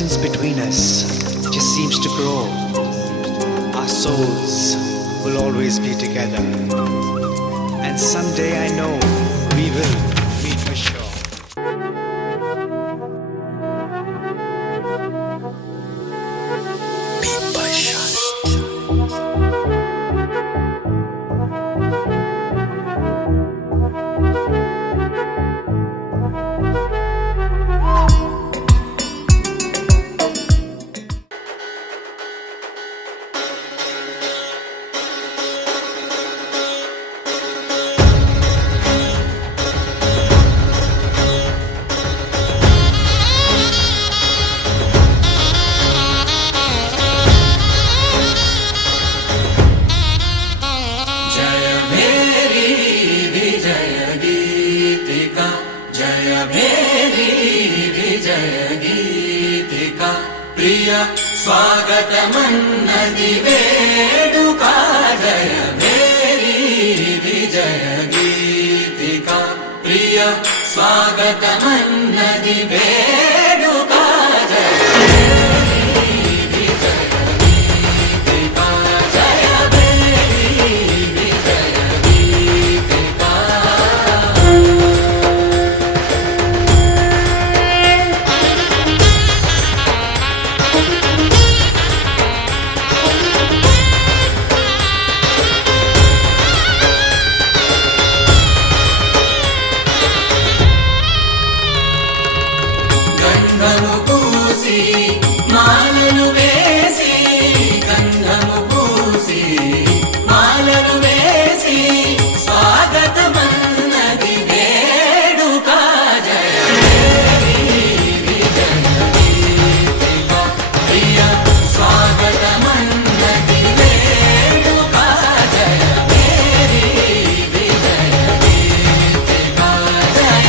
distance between us just seems to grow. Our souls will always be together. And someday I know we will meet for sure. Beat by Shot. ప్రియ స్వాగతమన్నది వేడుక జయ Mary విజయ గీతిక ప్రియ స్వాగతమన్నది వేడుక జయ గంధము పూసి మాలలు వేసి గంధము పూసి మాలలు వేసి స్వాగతమన్నది వేడుక జయ విజయ ప్రియ స్వాగతమన్నది వేడుక జయ మేరీ విజయ జయ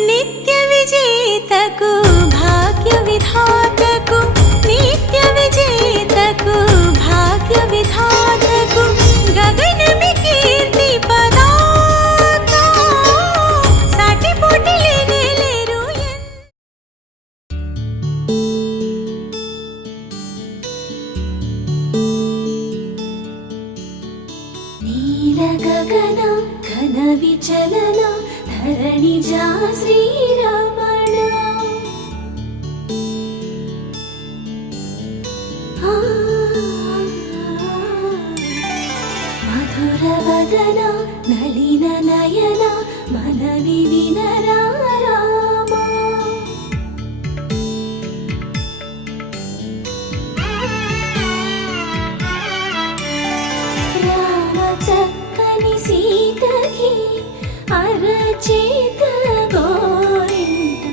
నిత్య విజేతకు భాగ్య విధాతకు నిత్య విజేతకు భాగ్య విధాతకు గగనమి కీర్తి పదాక సాటి పోటీ లేనే లేరు నీల గగన ఘన విచలన ధరణిజా శ్రీరమణ మధుర వదన నళిన నయన మనవి వినరా రామా రామ చక్కని సీతకి అరచేత గోరింట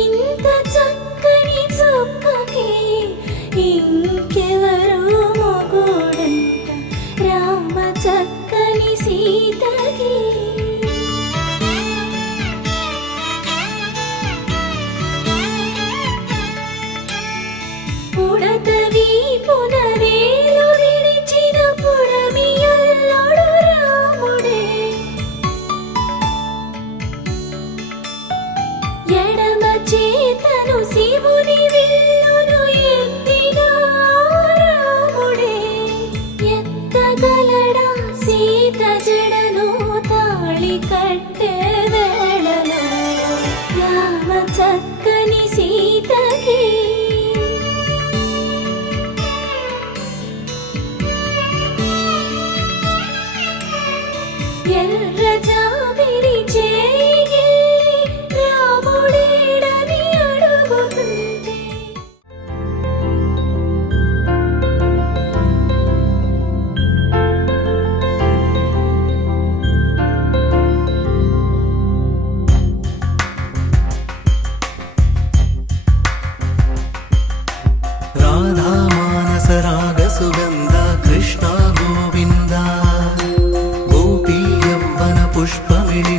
ఇంత చక్కని చుక్కకి ఇంకెవరు మొగుడంట రామ చక్కని సీతకి ఉడత వీపున వేలు విడిచిన పుడమియల్లోడు రాముడే ఎడమ చేతను శివుని విల్లును ఎత్తిన రాముడే ఎత్తగలడా సీత జడను తాళి కట్టే వేళలో రామ చక్కని సీతకి ఎర్ర జాబిలి చేయి రాముడేడని అడుగుతుంటే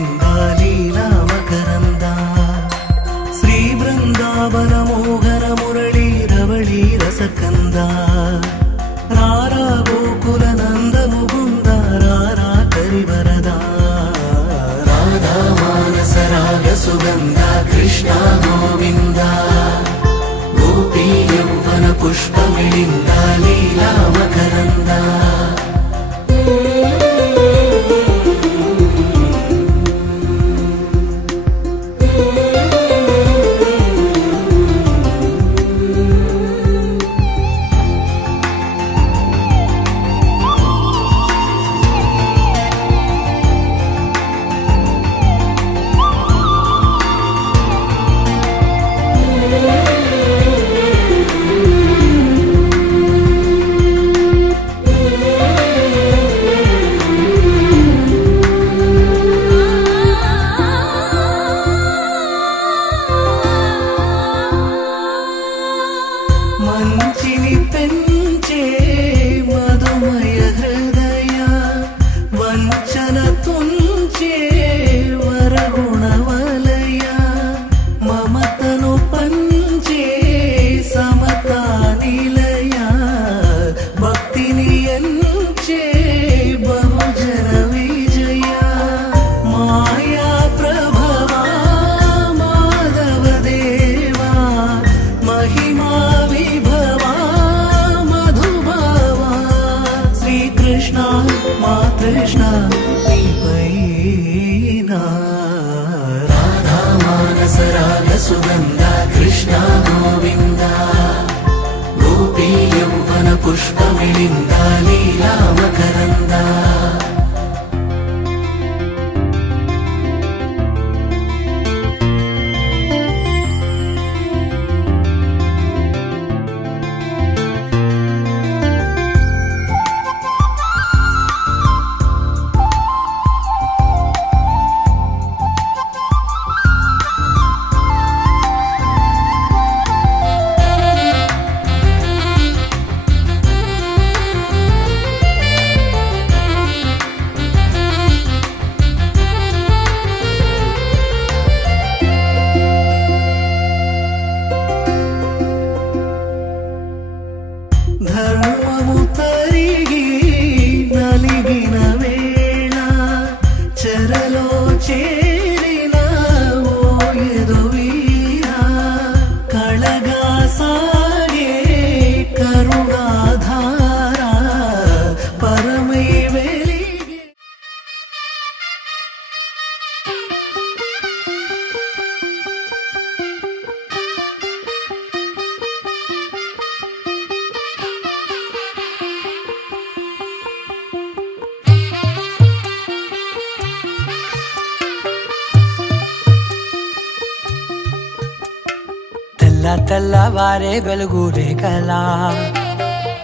ಮಿಳಿಂದ ಲೀಲಾ ಮಕರಂದ ಶ್ರೀ ಬೃಂದಾವನ ಮೋಹನ ಮುರಳಿ ರವಳಿ ರಸಕಂದ ರಾರ ಗೋಕುಲ ನಂದ ಮುಗುಂದ ರಾರ ಕರಿವರದ ರಾಧಾ ಮಾನಸ ರಾಗ ಸುಗಂಧ ಕೃಷ್ಣ ಗೋವಿಂದ ಗೋಪಿ ಯೌವನ ಪುಷ್ಪ ಮಿಳಿಂದ ಲೀಲಾ ಮಕರಂದ మంచిని పెంచే మధుమయ హృదయ వంచన తుంచే వరగుణ వలయ మమతను పంచే సమతా నిలయ భక్తిని ఎంచే బహుజన విజయ మాయా ప్రభవా మాధవ దేవా మహిమా విభవా మధుభావా శ్రీకృష్ణ మా కృష్ణ నీపైనా రాధా మానస రాగ సుగంధ కృష్ణ గోవింద గోపీ యౌవన పుష్ప మిళింద లీలా మకరంద ధర్మము తరిగి నలిగిన వేళ చెరలో చేరిన ఓ ఎదువీర కళగా సాగే కరుణాధార పరమై వెలిగే తెల్లవారే వెలుగు రేఖలా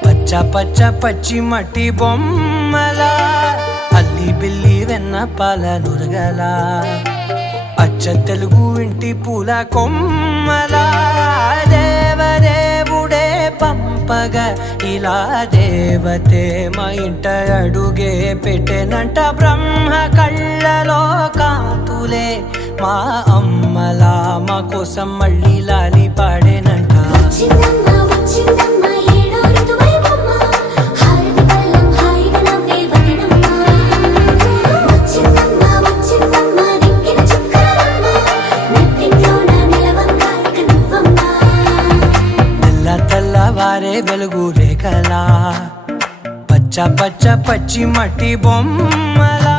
పచ్చ పచ్చ పచ్చి మట్టి బొమ్మల అల్లి బిల్లి వెన్న పాల నురగల అచ్చ తెలుగు ఇంటి పూల కొమ్మల దేవదేవుడే పంపగా ఇలా దేవతే మా ఇంట అడుగే పెట్టెనంట బ్రహ్మ కళ్ళలో కాంతులే మా అమ్మలా మా కోసం మళ్ళీ లాలి పాడేనంట వచ్చిందమ్మ వచ్చిందమ్మ ఏడో ఋతువైవమ్మ హారతి పళ్ళం హాయిగా నవ్వే వదినమ్మ వచ్చిందమ్మ వచ్చిందమ్మ నెక్కిన చుక్కలమ్మ నెట్టింట్లోన నిలవంగా ఇక నువ్వమ్మ తెల్లవారే వెలుగు రేఖలా పచ్చ పచ్చ పచ్చి మట్టి బొమ్మలా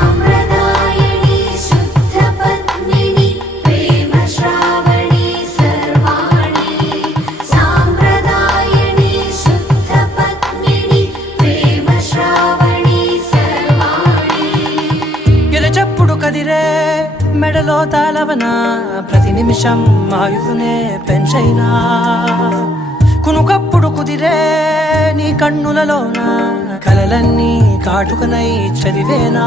సాంప్రదాయని శుద్ధ పద్మిని ప్రేమ శ్రావణి సర్వాణి సాంప్రదాయని శుద్ధ పద్మిని ప్రేమ శ్రావణి సర్వాణి ఎరచప్పుడు కదిరే మెడలో తాళవన ప్రతి నిమిషం ఆయువునే పెంచైనా కునుకప్పుడు కుదిరే నీ కన్నులలోన కలలన్నీ కాటుకనై చదివేనా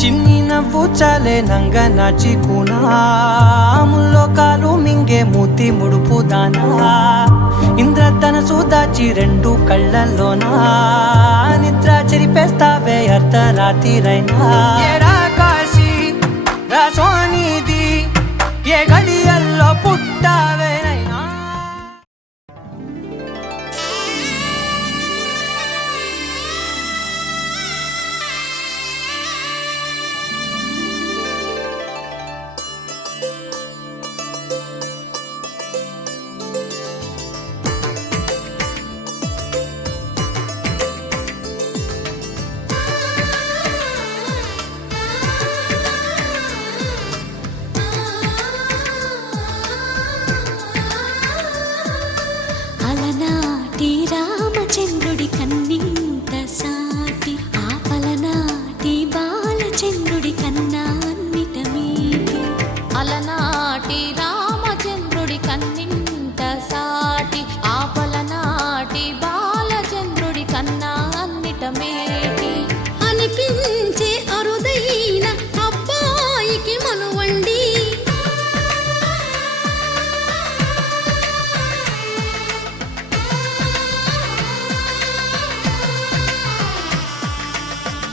చిన్ని నవ్వు చాలే నంగ నాచి కూనా ముల్లో కాలు మింగే మూతి ముడుపు దానా వచ్చి రెండు కళ్ళల్లోనా నిద్ర చెరిపేస్తావే అర్ధరాత్రిరైనా ఏరా కాశీ రా సోనిది ఏ గడియల్లో పుట్టావేనైనా అలనాటి రామచంద్రుడి కన్నింత సాటి ఆపలనాటి బాలచంద్రుడి కన్నా అన్నిట మీటి అలనాటి రామచంద్రుడి కన్నింత సాటి ఆపలనాటి బాలచంద్రుడి కన్నా అన్నిట మేటి అనిపించే అరుదైన అబ్బాయికి మనువండి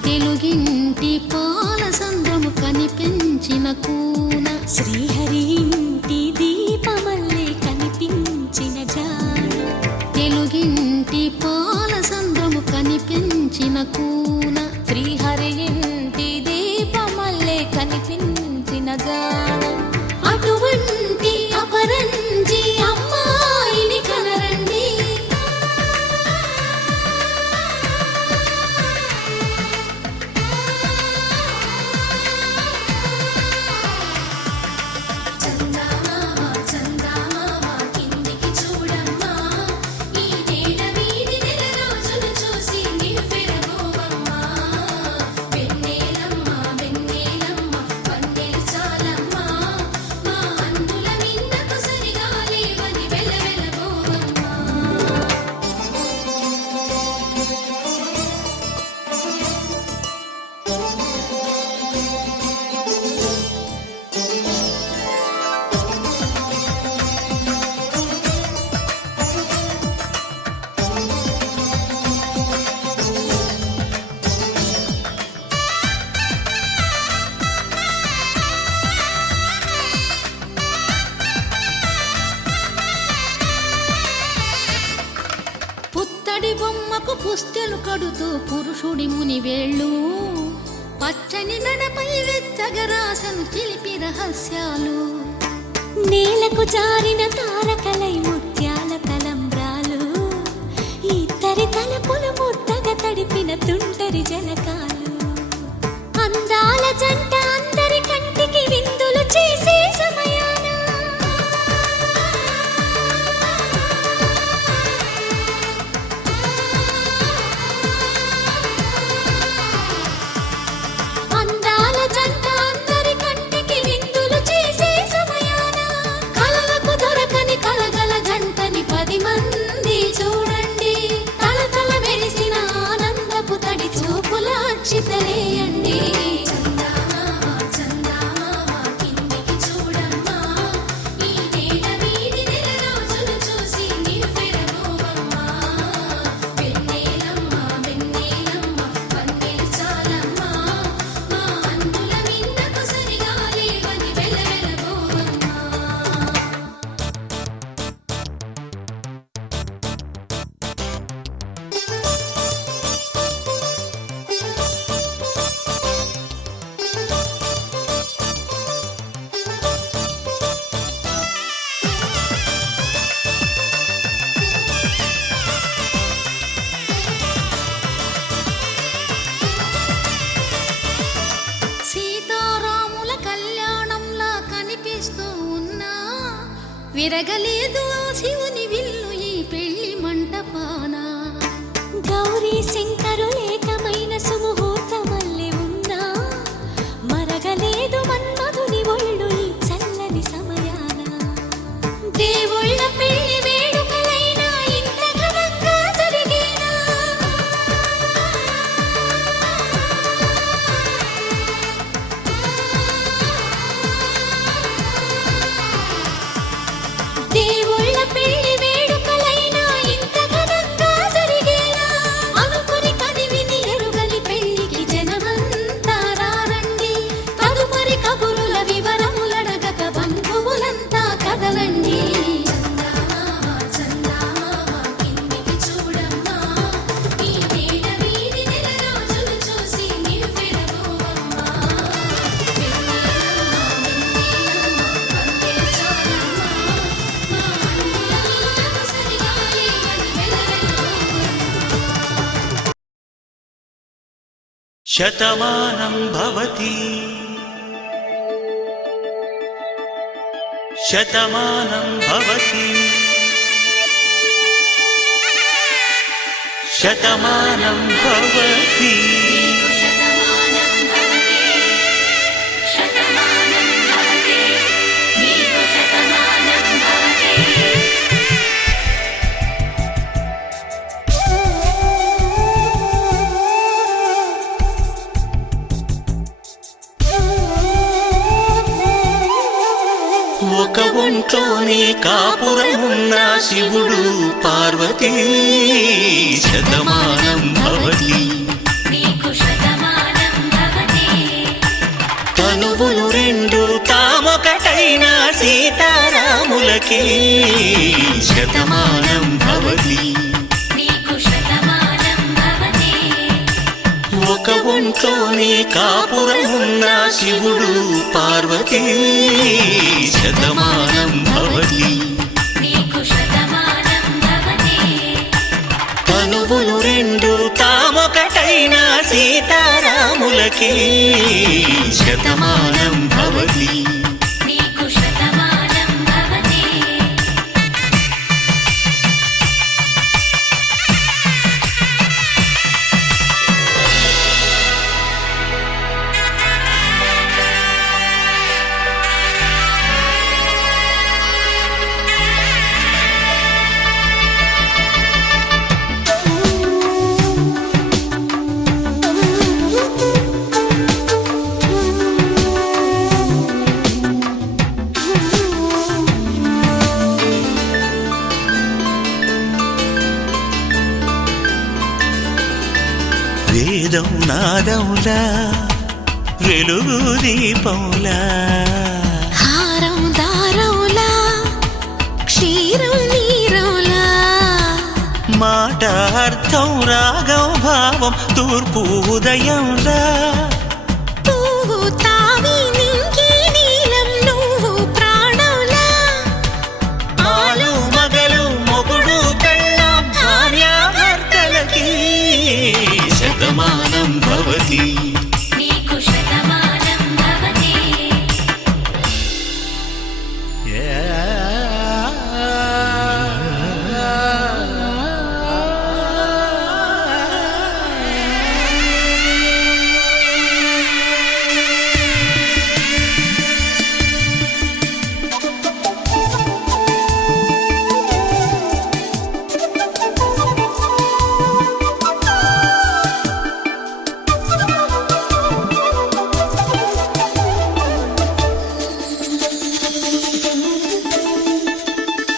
తెలుగింటి పాల సంద్రము కనిపించిన కూన శ్రీహరి ఇంటి దీపమల్లే కనిపించిన జాన తెలుగింటి పాల సంద్రము కనిపించిన కూన శ్రీహరి ఇంటి దీపమల్లే కనిపించిన గానం అటువంటి అపరంజి అమ్మాయిని కనరండి చందమామ చందమామ కిందికి చూడమ్మా ఈ నేల వీధి నెల రోజులు చూసి నివ్వెరబోవమ్మా వెన్నెలమ్మ వెన్నెలమ్మ వన్నెలు చాలమ్మా మా అందుల మిన్నకు సరిగా లేవని వెలవెలబోవమ్మా పుత్తడి బొమ్మకు పుస్తెలు కడుతూ పురుషుడి ముని వేళ్ళు పచ్చని మెడపై వెచ్చగరాసను చిలిపి రహస్యాలు నేలకు జారిన తారకలై ముత్యాల తలంబ్రాలు ఇద్దరి తలపులు ముద్దగా తడిపిన తుంటరి జలకాలు అందాల జంట అందరి కంటికి విందులు చేసే సమయాన అందాల జంట అందరి కంటికి విందులు చేసే సమయాన కలలకు దొరకని కలగల జంటని 10 మంది చూడండి తలతల మెరిసిన ఆనందపు తడి చూపుల అక్షితలేయండి చందమామ చందమామ కిందికి చూడమ్మా ఈ నేల వీధి నెల రోజులు చూసి నివ్వెరబోవమ్మా వెన్నెలమ్మ వెన్నెలమ్మ వన్నెలు చాలమ్మా మా అందుల మిన్నకు సరిగా లేవని వెలవెలబోవమ్మా సీతారాముల కళ్యాణంలా కనిపిస్తూ ఉన్నా విరగలేదు ఆ శివుని విల్లు ఈ పెళ్లి మంటపాన గౌరీ శంకరులేకమైన సుముహూర్తమల్లె ఉన్నా మరగలేదు మన్మధుని ఒళ్ళు ఈ చల్లని సమయాన దేవుళ్ళ పెళ్లి వేడుకలైనా ఇంత ఘనంగా జరిగేనా దేవుళ్ళ పెళ్లి శతమానం భవతి శతమానం భవతి శతమానం భవతి శతమానం భవతి శతమానం భవతి నీకు శతమానం భవతి ఒక ఒంట్లోనే కాపురమున్న శివుడు పార్వతీ శతమానం భవతి నీకు శతమానం భవతి తనువులు రెండు తామొకటైన సీతారాములకి శతమానం భవతి నీకు శతమానం భవతి ఒక ఒంట్లోనే కాపురమున్న శివుడు పార్వతీ శతమానం భవతి నీకు శతమానం భవతి తనువులు రెండు తామొకటైన సీతారాములకి శతమానం భవతి నీకు శతమానం భవతి వేదం నాదములా వెలుగు దీపములా హారం దారంలా క్షీరం నీరంలా మాట అర్థం రాగం భావం తూర్పు ఉదయంలా పువ్వు తావి నింగి నీలం నువ్వు ప్రాణంలా ఆలు మగలు మొగుడు పెళ్ళాం భార్యాభర్తలకి శతమానం భవతి నీకు శతమానం భవతి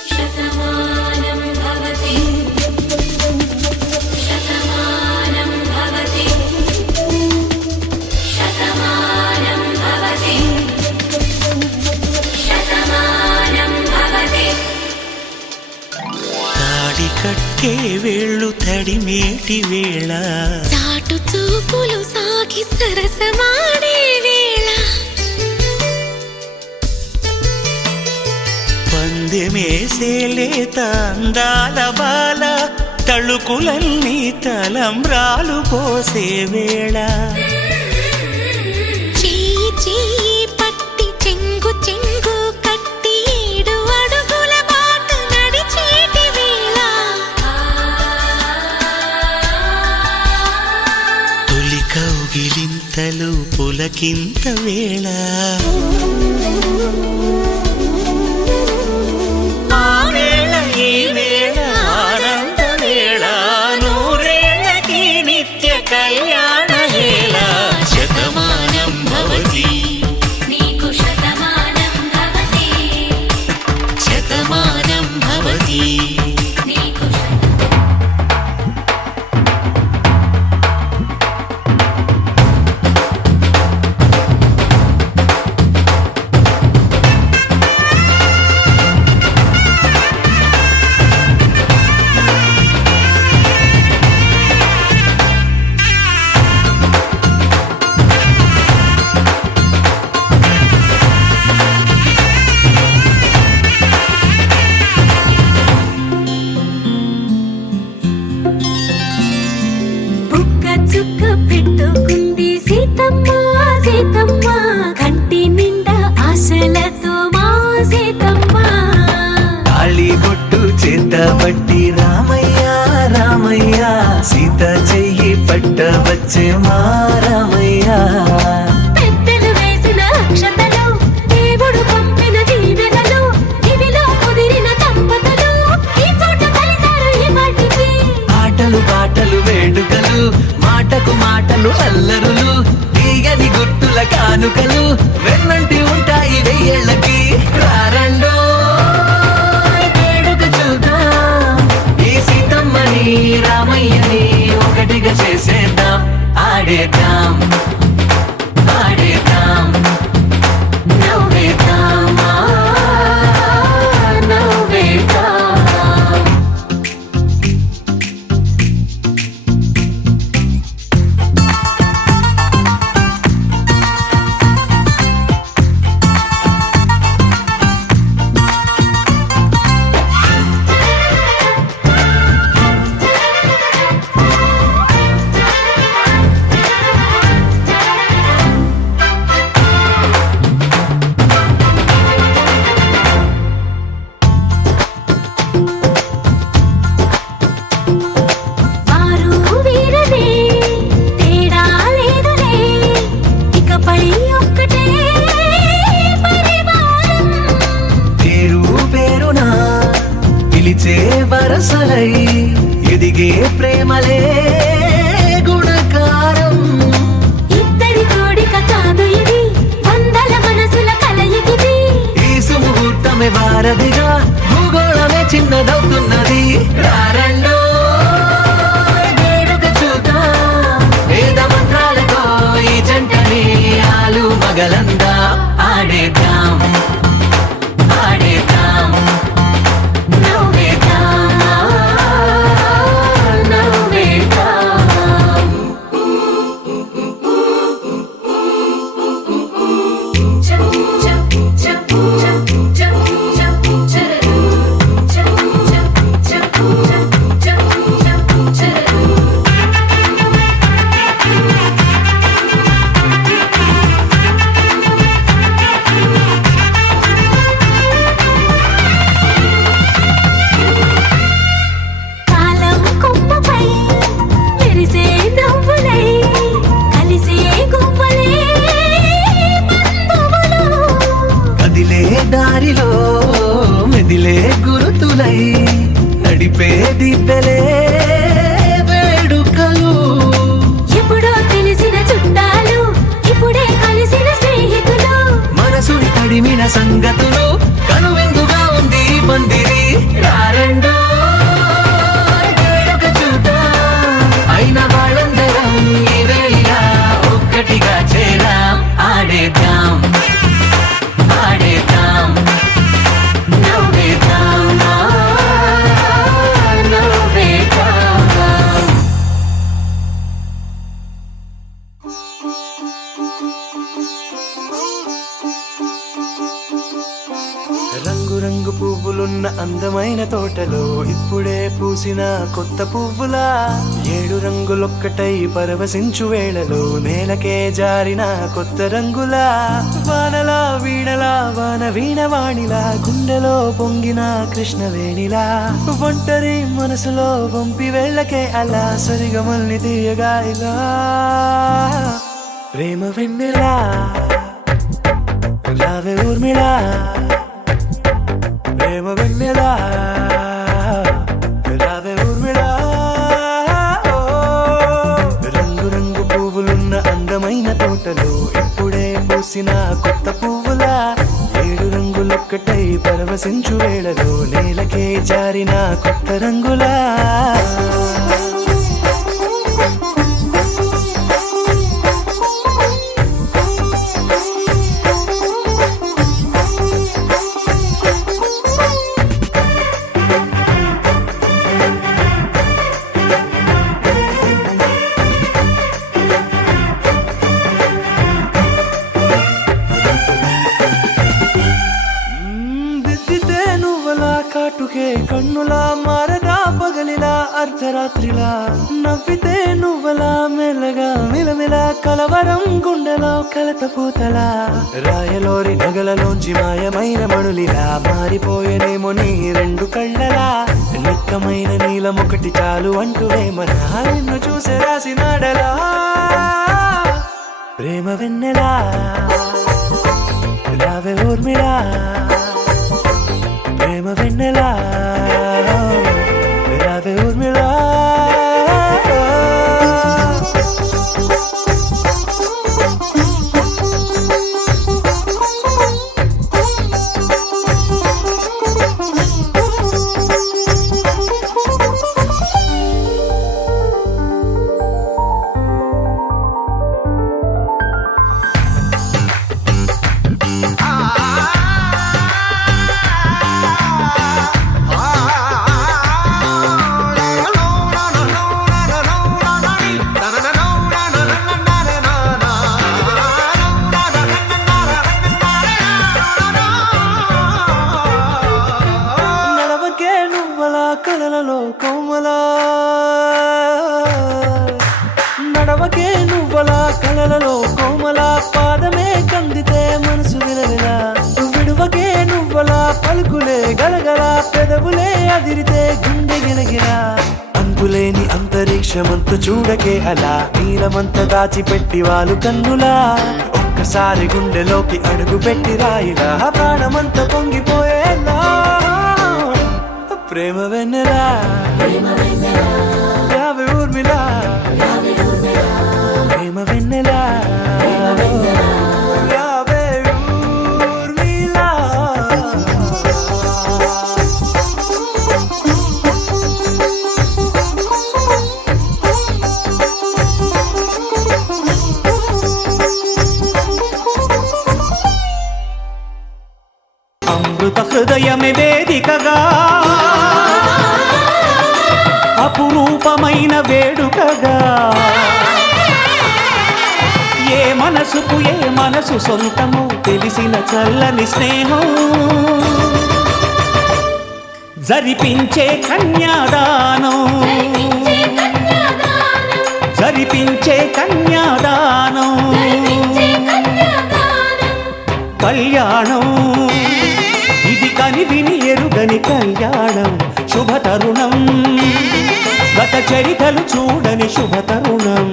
శతమానం భవతి శతమానం భవతి శతమానం భవతి శతమానం భవతి తాడి కట్టే వేళ్ళు తడిమేటి వేళ చాటు చూపులు సాగి సరసమాడే వేళ పందెమేసేలేత అందాల బాల తళుకులన్నీ తలంబ్రాలు పోసే వేళ చెయ్యి చెయ్యి పట్టి చెంగు చెంగు కట్టి 7 అడుగుల బాట నడిచేటి వేళ తొలి కౌగిలింతలు పులకింత వేళ ఆ వేళ ఈ వేళ ఆనంద వేళ నూరేళ్ళకి నిత్య కళ్యాణ వేళ శతమానం భవతి నీకు శతమానం భవతి శతమానం భవతి నీకు శతమానం పట్టి రామయ్య రామయ్య సీత చెయ్యి పట్ట వచ్చే మా రామయ్య పెద్దలు వేసిన అక్షతలు దేవుడు పంపిన దీవెనలు ఇవిలో కుదిరిన దంపతులు ఈ చోట కలిసారు ఈ వాటికి ఆటలు పాటలు వేడుకలు మాటకు మాటలు అల్లరులు తీయని గుర్తుల కానుకలు వెన్నంటి ఉంటాయి వెయ్యేళ్ళకి రారండో వేడుక చూద్దాం ఈ సీతమ్మని రామయ్యని ఒకటిగా చేసేద్దాం ఆడేద్దాం ఆడేద్దాం నవ్వేద్దాం నవ్వేద్దాం వారు వీరనే తేడా లేదులే ఇకపై ఒక్కటే పరివారం పేరు పేరునా పిలిచే వరసలై ఎదిగే ప్రేమలే గుణకారం ఇద్దరి కోడిక కాదు ఇది వందల మనసుల కలయికిది ఈ సుముహూర్తమే వారధిగా భూగోళమే చిన్నదవుతున్నది రారండో వేడుక చూద్దాం వేద మంత్రాలతో ఈ జంటని ఆలు మగలందా ఆడేద్దాం ఆడేద్దాం నవ్వేద్దాం నవ్వేద్దాం కాలం కొమ్మపై మెరిసే నవ్వులై కలిసే గువ్వలే బంధువులు కదిలే దారిలో మెదిలే గురుతులై నడిపే దిబ్బెలే వేడుకలు ఎప్పుడో తెలిసిన చుట్టాలు ఇప్పుడే కలిసిన స్నేహితులు మనసుని తడిమిన సంగతులు కనువిందుగా ఉంది ఈ పందిరి రారండో వేడుక చూద్దాం అయిన వాళ్ళందరం ఈ వేళ ఒక్కటిగా చేరాం ఆడేద్దాం ఆడేద్దాం నవ్వేద్దాం నవ్వేద్దాం రంగు రంగు పువ్వులున్న అందమైన తోటలో ఇప్పుడే పూసిన కొత్త పువ్వులా 7 రంగులొక్కటై పరవశించు వేళలో నేలకే జారిన కొత్త రంగులా వానలా వీణలా వాన వీణవాణిలా గుండెలో పొంగిన కృష్ణవేణిలా ఒంటరి మనసులో వంపి వెళ్ళకే అలా సరిగమల్ని తీయగా ఇలా ప్రేమ వెన్నెలా రావే ఊర్మిళా ప్రేమ వెన్నెలా రావే ఊర్మిళా రంగు రంగు పువ్వులున్న అందమైన తోటలో ఇప్పుడే పూసిన కొత్త పువ్వులా 7 రంగులొక్కటై పరవశించు వేళలో నేలకే జారిన కొత్త రంగులా దిద్దితే నువ్వలా కాటుకే కన్నులా మారదా పగలిలా అర్ధరాత్రిలా నవ్వితే నువ్వలా మెల్లగా మిలమిల కలవరం గుండెలో కలత పూతలా రాయలోరి నగలలోంచి మాయమైన మణులిలా మారిపోయేనేమో నీ రెండు కళ్ళలా నిక్కమైన నీలమొకటి చాలు అంటూ వేమనా నిన్ను చూసే రాసినాడలా ప్రేమ వెన్నెలా రావే ఊర్మిళా ప్రేమ వెన్నెలా రావే ఊర్మిళా కలలలో కోమలా నడవకే నువ్వలా కలలలో కోమలా పాదమే కందితే మనసు విలవిలా విడువకే నువ్వలా పలుకులే గలగల పెదవులే అదిరితే గుండె గిలగిలా అంతులేని అంతరిక్షమంతు చూడకే అలా నీలమంత దాచిపెట్టి వాళ్ళు కన్నులా ఒక్కసారి గుండెలోకి అడుగు పెట్టి రాయిలా ప్రాణమంత పొంగిపోయేలా ప్రేమ వెన్నెలా రావే ఊర్మిళా ప్రేమ వెన్నెలా రావే ఊర్మిళా అమృత హృదయమే వేదికగా అపురూపమైన వేడుకగా ఏ మనసుకు ఏ మనసు సొంతము తెలిసిన చల్లని స్నేహం జరిపించే కన్యాదానం జరిపించే కన్యాదానం కళ్యాణం ఇది కని విని ఎరుగని కళ్యాణం శుభతరుణం గత చరితలు చూడని శుభతరుణం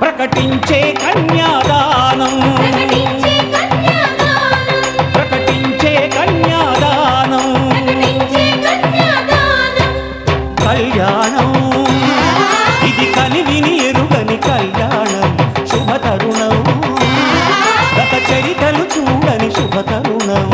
ప్రకటించే కన్యాదానం ప్రకటించే కన్యాదానం కళ్యాణం ఇది కని విని ఎరుగని కళ్యాణం శుభతరుణం గత చరితలు చూడని శుభతరుణం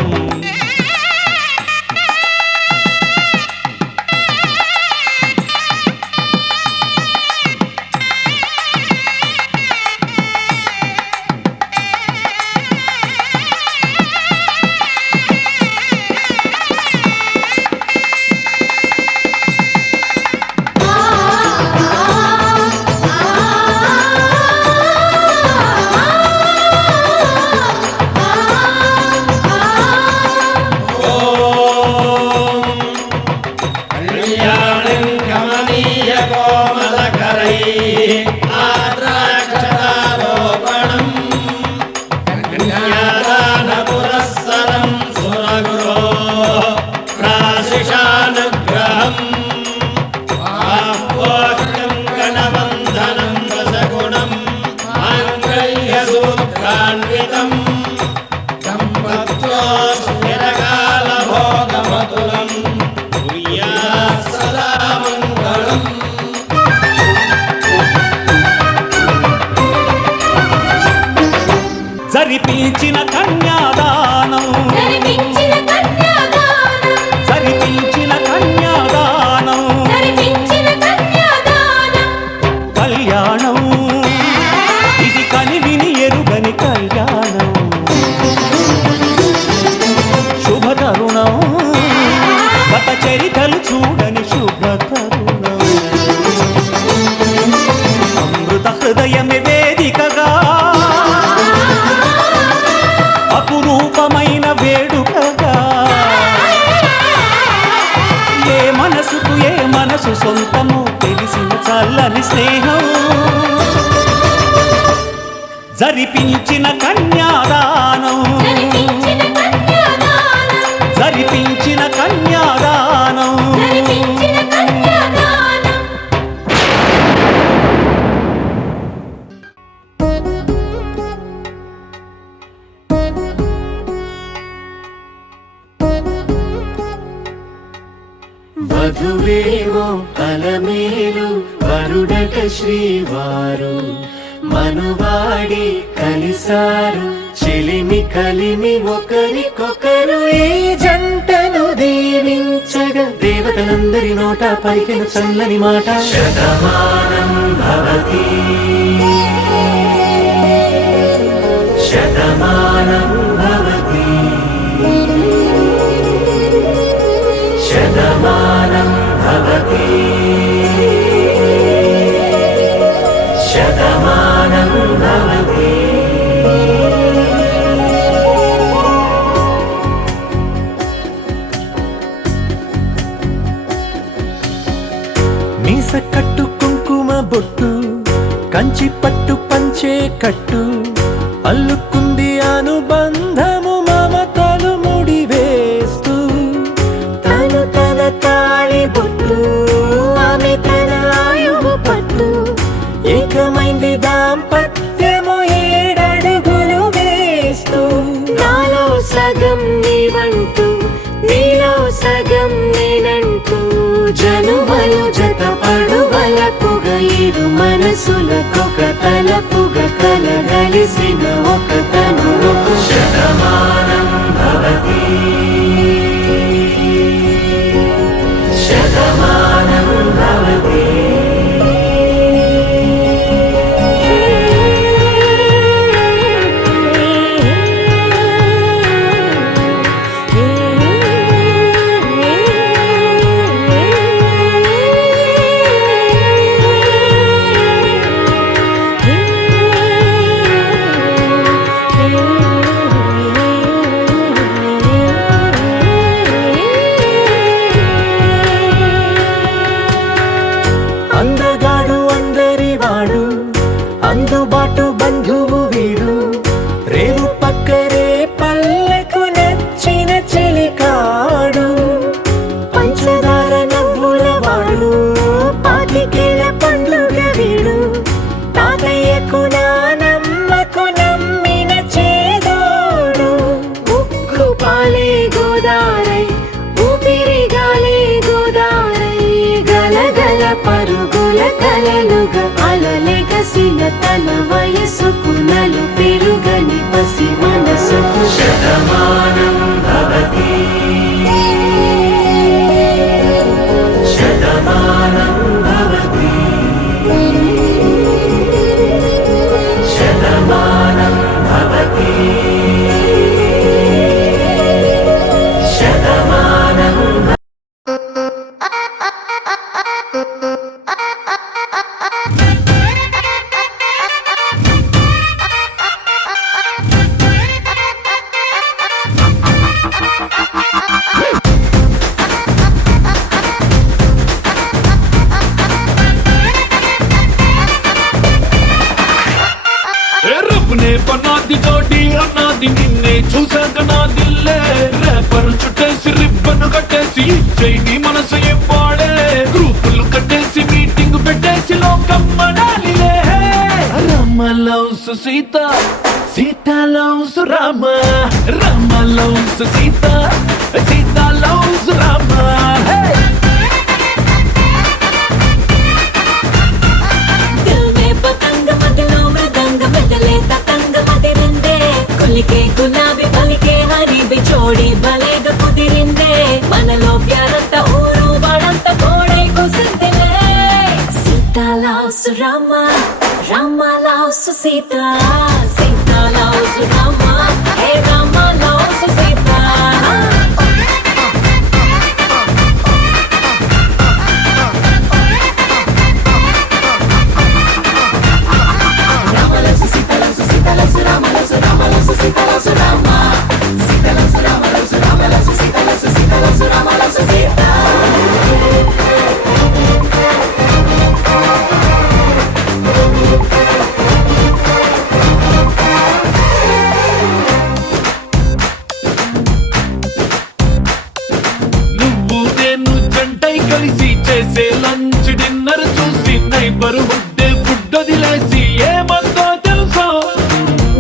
జరిపించిన కన్యాదానం జరిపించిన కన్యాదానం మనసు సొంతము తెలిసిన చల్లని స్నేహం జరిపించిన కన్యాదానం జరిపించిన కన్యాదానం వధువేవో అలమేలు వరుడట శ్రీవారు మనువాడి కలిసారు చెలిమి కలిమి ఒకరికొకరు ఈ జంటను దీవించగా దేవతలందరి నోట పలికిన చల్లని మాట శతమానం భవతి శతమానం భవతి శతమానం భవతి శతమానం భవతి మీస కట్టు కుంకుమ బొట్టు కంచి పట్టు పంచే కట్టు అల్లుకుంది అనుబంధము మమతలు ముడివేస్తూ తను తన తాళి బొట్టు ఆమె తన ఆయువు పట్టు ఏకమైంది దాంపత్యము 7 అడుగులు వేస్తూ నాలో సగం నీవంటూ నీలో సగం నేనంటూ జనుమలు జత పడువలపుగ ఇరు మనసులకొక తలపుగ కలగలిసిన ఒక తను శతమానం భవతి శతమానం భవతి అందగాడు అందరి వాడు అందుబాటు బంధువు వీడు రేవు పక్కరే పల్లెకు నచ్చిన చెలికాడు పంచదార నవ్వుల వాడు పాతికేల పండుగ వీడు తాతయ్యకు నానమ్మకు నమ్మిన చేదోడు ఉక్కు పాలే గోదారై ఊపిరిగాలే గోదారై గలగల పరుగుల కలలుగా అలలెగసిన తన వయసుకు నలు పెరుగని పసి మనసుకు శతమానం భవతి శతమానం భవతి శతమానం భవతి శతమానం రబ్బునే పన్నాది జోడి అన్నాది నిన్నే చూసాక నా దిల్లే రేపర్ చుట్టేసి రిబ్బను కట్టేసి చైని మనసు ఇవ్వాడే గ్రూపులు కట్టేసి మీటింగ్ పెట్టేసి లోకం మనాలిలే Rama loves Sita Sita loves Rama Rama loves Sita Sita loves Rama కొలికే గులాబీ పలికే హరి బిచోడి బలేగా కుదిరిందే మనలో ప్యారంత ఊరు వాడంత కోడై కుసిందిలే Sita loves Rama Rama loves Sita Sita loves Rama hey Rama loves Sita lover ముద్దే ఫుడ్ వదిలేసి ఏమందో తెలుసా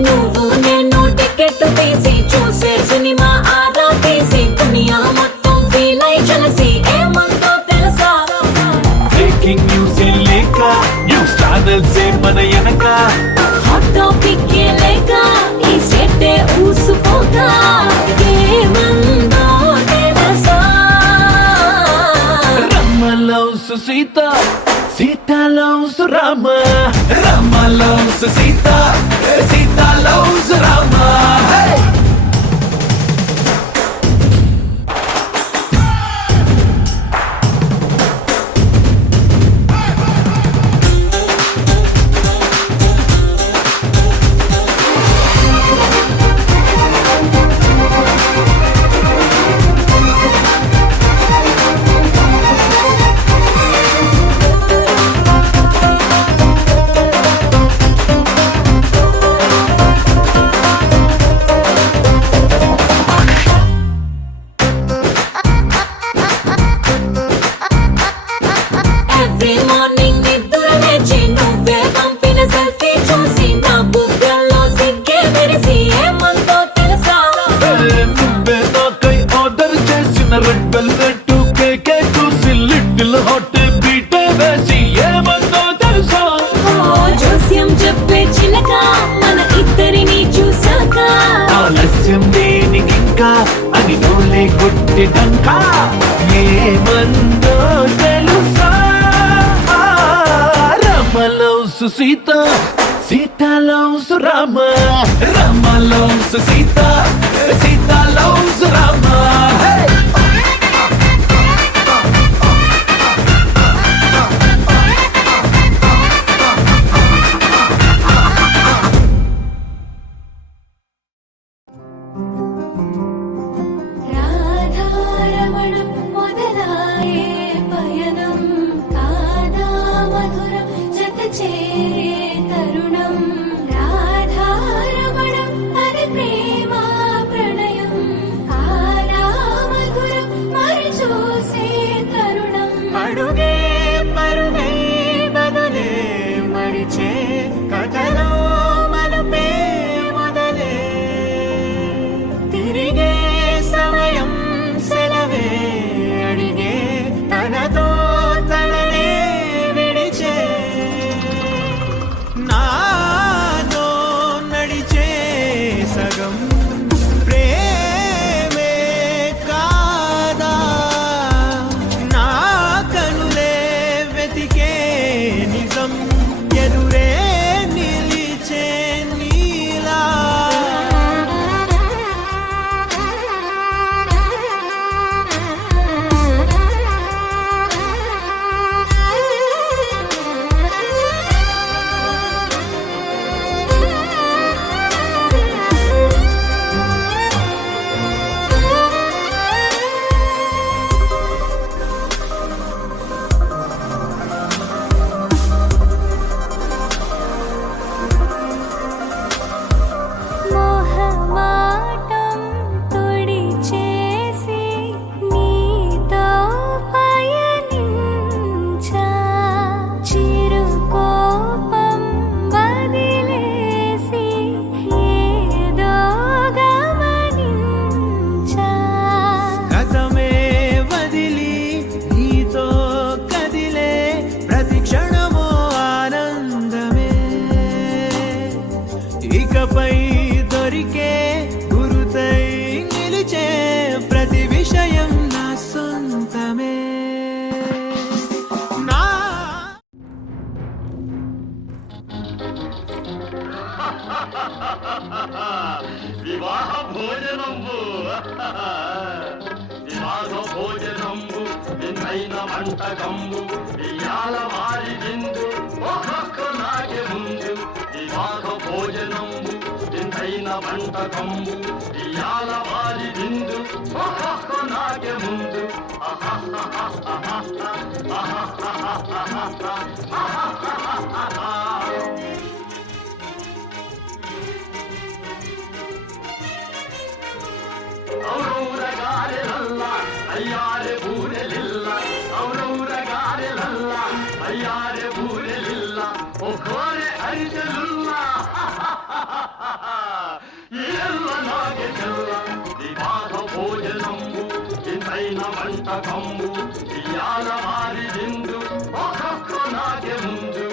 నువ్వు నేను టికెట్ తీసి చూసే సినిమా ఆదా తీసి దునియా మొత్తం ఫీల్ అయి చలసి ఏమందో తెలుసా బ్రేకింగ్ న్యూస్ లేక న్యూస్ ఛానల్స్ మన వెనక హాట్ టాపిక్ లేక ఈ స్టేట్ ఊసుకోగా ఏమందో తెలుసా రమ్మ loves Sita Sita loves Rama Rama loves Sita Sita loves Rama every morning నిద్ర లేచి నువ్వే పంపిన సెల్ఫీ చూసి నా బుగ్గల్లో సిగ్గే మెరిసి ఏమందో తెలుసా నువ్వే నాకై ఆర్డర్ చేసిన రెడ్ వెల్వెట్ కేకే చూసి లిటిల్ హాట్ బీటే వేసి ఏమందో తెలుసా ఓ జోస్యం చెప్పే చిలక మన ఇద్దరిని చూసాక ఆలస్యం దేనికింకా అని నోలే కొట్టిదంక ఏమందో తెలుసా Rama loves Sita Sita loves Rama Rama loves Sita Sita loves Rama రాధారమణం మొదలాయే పయనం కాదా మధురం జత చేరే తరుణం రాధారమణం అది ప్రేమ ప్రణయం కాదా మధురం మరి చూసే తరుణం అడుగే పరుగే బదులే మరిచే కథలో మనపే మొదలే తిరిగే సమయం సెలవే అడిగే తనతో తననే విడిచే నాతో నడిచే సగం ప్రేమే కాదా నా కనులే వెతికే నిజం ఎదురే నిలిచే నీలా మోహమాటం తొడి చేసి నీతో పయనించా చిరు కోపం వదిలేసి ఏదో గమనించా గతమే వదిలి నీతో కదిలే ప్రతి క్షణమో ఆనందమే ఇకపై దొరికే గురుతై నిలిచే ప్రతి విషయం నా సొంతమే నా వివాహ భోజనంబు వివాహ భోజనంబు నిన్నైన వంటకంబు ఇయాల వారి విందు ఒక్కొక్క నాటి ముందు వివాహ భోజనంబు నిన్నైన వంటకంబు ఇయాల వారి విందు ఒక్కొక్క నాటి ముందు ఔరౌరగారెలల్ల అయ్యారె బూరెలిల్ల ఔరౌరగారెలల్ల అయ్యారె బూరెలిల్ల కోరే అరిచెలున్నా ఎల్ల నాగే చెల్ల ఈ బాధ భోజనంబు ఇంతైన వంటకంబు ఇయాల మారి విందు ఒక్కొక్క నాగే ముందు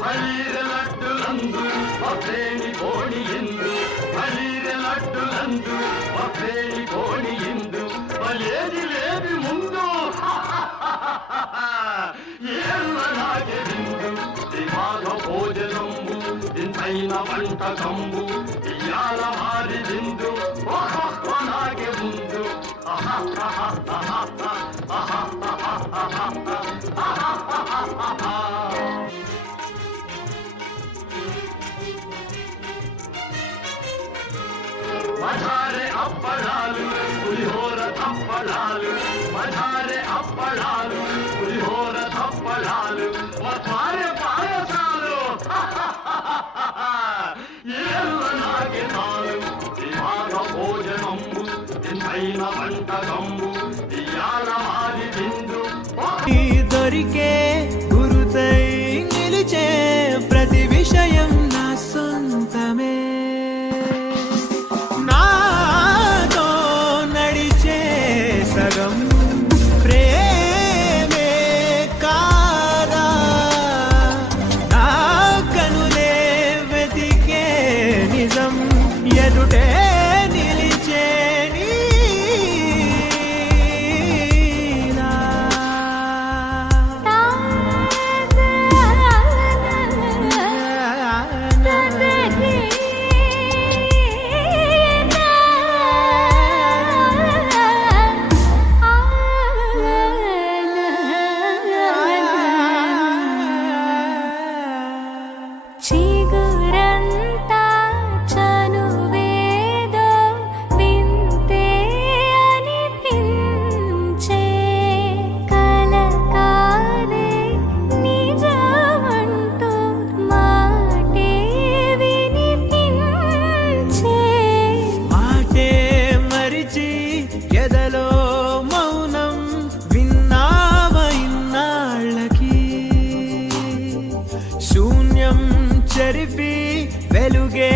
బలీర లడ్డులందు ఒకేని కోడి ఇందు బలీర లడ్డులందు ఒకేని కోడి ఇందు బలేది లేది ముందు ఏళ్ళలాగే విందు దివాగ భోజనంబు ఇంతైన వంటకంబు ఇయాల మారి విందు నాగే ముందు మజారే అప్పడాలు పులిహోర తప్పడాలు మజారే అప్పడాలు పులిహోర తప్పడాలు మజారే పాయసాలు ఏళ్ళ నాగే నాలు వివాహ భోజనంబు ఇంతైన వంటకంబు ఇయాల మారి విందు దొరికే గురుతై నిలిచే ప్రతి విషయం నా సొంతమే నాతో నడిచే సగం ప్రేమే కాదా నా కనులే వెతికే నిజం ఎదుటే నిలిచే నీలా. చిగురంతా చనువేదో వింతే అనిపించే కల కాదే నిజమంటూ మాటే వినిపించే మాటే మరిచి ఎదలో మౌనం విన్నావ ఇన్నాళ్ళకి శూన్యం చెరిపి వెలుగే